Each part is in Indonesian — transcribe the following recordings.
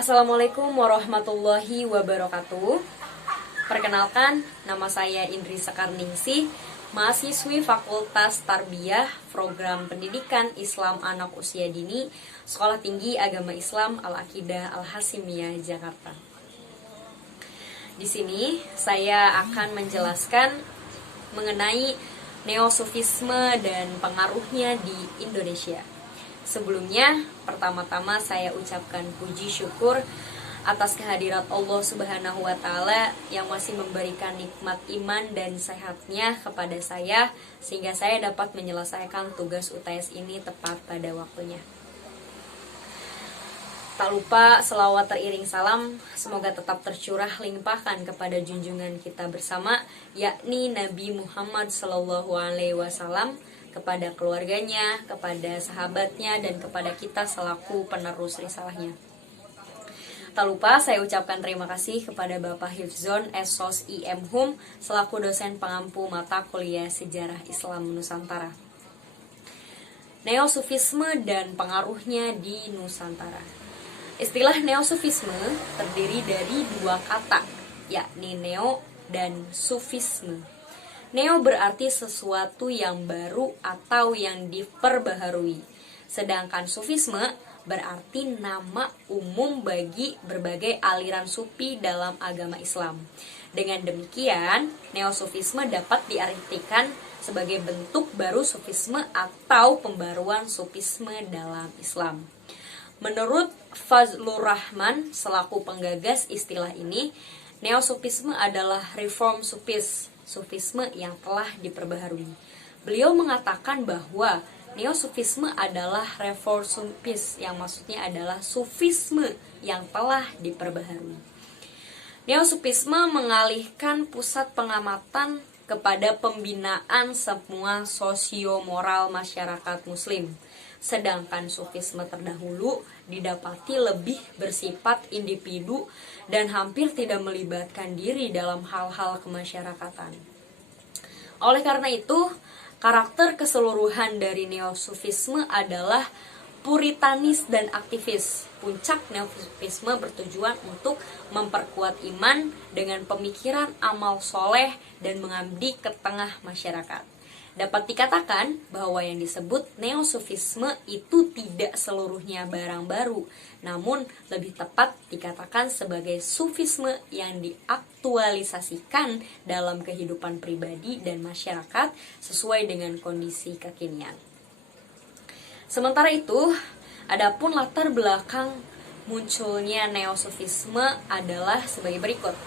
Assalamualaikum warahmatullahi wabarakatuh. Perkenalkan, nama saya Indri Sekarningsih, mahasiswi Fakultas Tarbiyah Program Pendidikan Islam Anak Usia Dini, Sekolah Tinggi Agama Islam Al-Aqidah Al-Hasimiyah, Jakarta. Di sini saya akan menjelaskan mengenai neosufisme dan pengaruhnya di Indonesia. Sebelumnya, pertama-tama saya ucapkan puji syukur atas kehadirat Allah Subhanahu wa Ta'ala yang masih memberikan nikmat iman dan sehatnya kepada saya, sehingga saya dapat menyelesaikan tugas UTS ini tepat pada waktunya. Tak lupa selawat teriring salam semoga tetap tercurah limpahkan kepada junjungan kita bersama, yakni Nabi Muhammad SAW, kepada keluarganya, kepada sahabatnya, dan kepada kita selaku penerus risalahnya. Tak lupa saya ucapkan terima kasih kepada Bapak Hifzon Esos IM Hum selaku dosen pengampu mata kuliah Sejarah Islam Nusantara. Neosufisme dan pengaruhnya di Nusantara. Istilah neosufisme terdiri dari dua kata, yakni neo dan sufisme. Neo berarti sesuatu yang baru atau yang diperbaharui. Sedangkan sufisme berarti nama umum bagi berbagai aliran sufi dalam agama Islam. Dengan demikian, neosufisme dapat diartikan sebagai bentuk baru sufisme atau pembaruan sufisme dalam Islam. Menurut Fazlur Rahman selaku penggagas istilah ini, neosufisme adalah reform sufisme yang telah diperbaharui. Beliau mengatakan bahwa neosufisme adalah reform sufis, yang maksudnya adalah sufisme yang telah diperbaharui. Neosufisme mengalihkan pusat pengamatan kepada pembinaan semua sosio-moral masyarakat muslim. Sedangkan sufisme terdahulu didapati lebih bersifat individu dan hampir tidak melibatkan diri dalam hal-hal kemasyarakatan. Oleh karena itu, karakter keseluruhan dari neosufisme adalah puritanis dan aktivis. Puncak neosufisme bertujuan untuk memperkuat iman dengan pemikiran amal soleh dan mengabdi ke tengah masyarakat. Dapat dikatakan bahwa yang disebut neosufisme itu tidak seluruhnya barang baru, namun lebih tepat dikatakan sebagai sufisme yang diaktualisasikan dalam kehidupan pribadi dan masyarakat sesuai dengan kondisi kekinian. Sementara itu, adapun latar belakang munculnya neosufisme adalah sebagai berikut.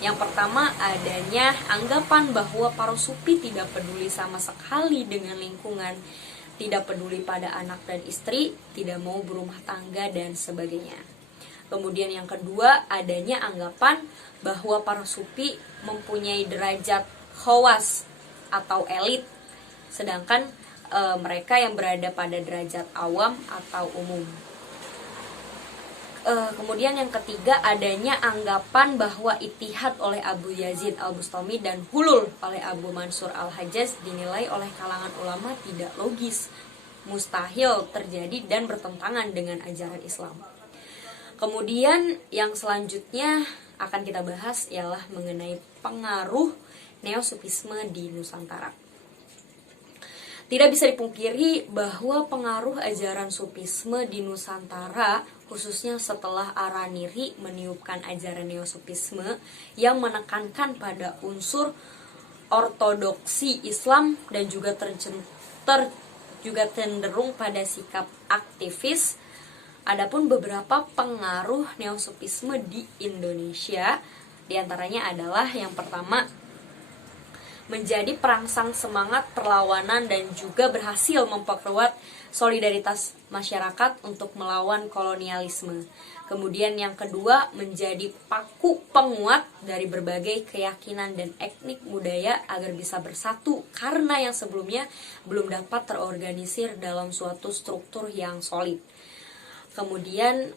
Yang pertama, adanya anggapan bahwa para sufi tidak peduli sama sekali dengan lingkungan, tidak peduli pada anak dan istri, tidak mau berumah tangga, dan sebagainya. Kemudian yang kedua, adanya anggapan bahwa para sufi mempunyai derajat khawas atau elit, sedangkan mereka yang berada pada derajat awam atau umum. Kemudian yang ketiga, adanya anggapan bahwa Ittihad oleh Abu Yazid Al-Bustami dan Hulul oleh Abu Mansur Al-Hajjaj dinilai oleh kalangan ulama tidak logis, mustahil terjadi dan bertentangan dengan ajaran Islam. Kemudian yang selanjutnya akan kita bahas ialah mengenai pengaruh neosufisme di Nusantara. Tidak bisa dipungkiri bahwa pengaruh ajaran sufisme di Nusantara, khususnya setelah Araniri meniupkan ajaran neosufisme yang menekankan pada unsur ortodoksi Islam dan juga cenderung pada sikap aktivis. Adapun beberapa pengaruh neosufisme di Indonesia, diantaranya adalah yang pertama, menjadi perangsang semangat perlawanan dan juga berhasil memperkuat solidaritas masyarakat untuk melawan kolonialisme. Kemudian yang kedua, menjadi paku penguat dari berbagai keyakinan dan etnik budaya agar bisa bersatu karena yang sebelumnya belum dapat terorganisir dalam suatu struktur yang solid. Kemudian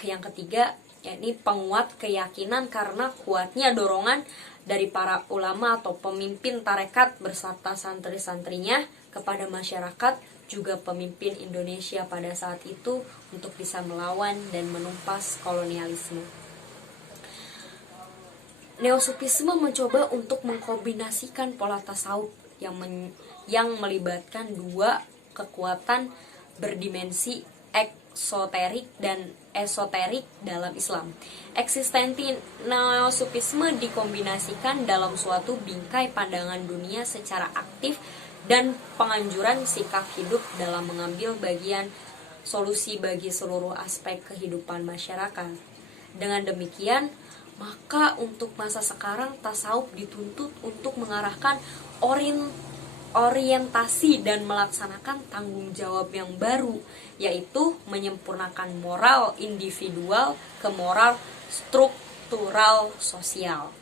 yang ketiga, yakni penguat keyakinan karena kuatnya dorongan dari para ulama atau pemimpin tarekat beserta santri-santrinya kepada masyarakat juga pemimpin Indonesia pada saat itu untuk bisa melawan dan menumpas kolonialisme. Neosufisme mencoba untuk mengkombinasikan pola tasawuf yang melibatkan dua kekuatan berdimensi eksoterik dan esoterik dalam Islam. Eksistensi neosufisme dikombinasikan dalam suatu bingkai pandangan dunia secara aktif dan penganjuran sikap hidup dalam mengambil bagian solusi bagi seluruh aspek kehidupan masyarakat. Dengan demikian, maka untuk masa sekarang tasawuf dituntut untuk mengarahkan orientasi dan melaksanakan tanggung jawab yang baru, yaitu menyempurnakan moral individual ke moral struktural sosial.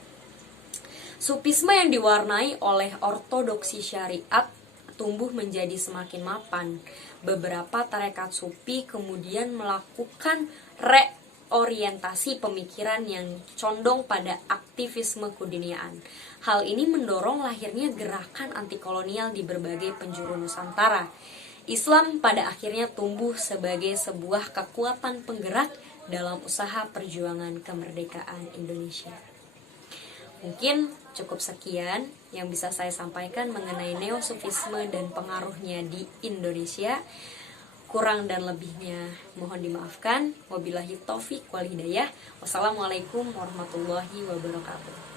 Sufisme yang diwarnai oleh ortodoksi syariat tumbuh menjadi semakin mapan. Beberapa tarekat sufi kemudian melakukan orientasi pemikiran yang condong pada aktivisme keduniaan. Hal ini mendorong lahirnya gerakan anti kolonial di berbagai penjuru Nusantara. Islam pada akhirnya tumbuh sebagai sebuah kekuatan penggerak dalam usaha perjuangan kemerdekaan Indonesia. Mungkin cukup sekian yang bisa saya sampaikan mengenai neosufisme dan pengaruhnya di Indonesia. Kurang dan lebihnya mohon dimaafkan. Wabillahi taufik wal hidayah. Wassalamualaikum warahmatullahi wabarakatuh.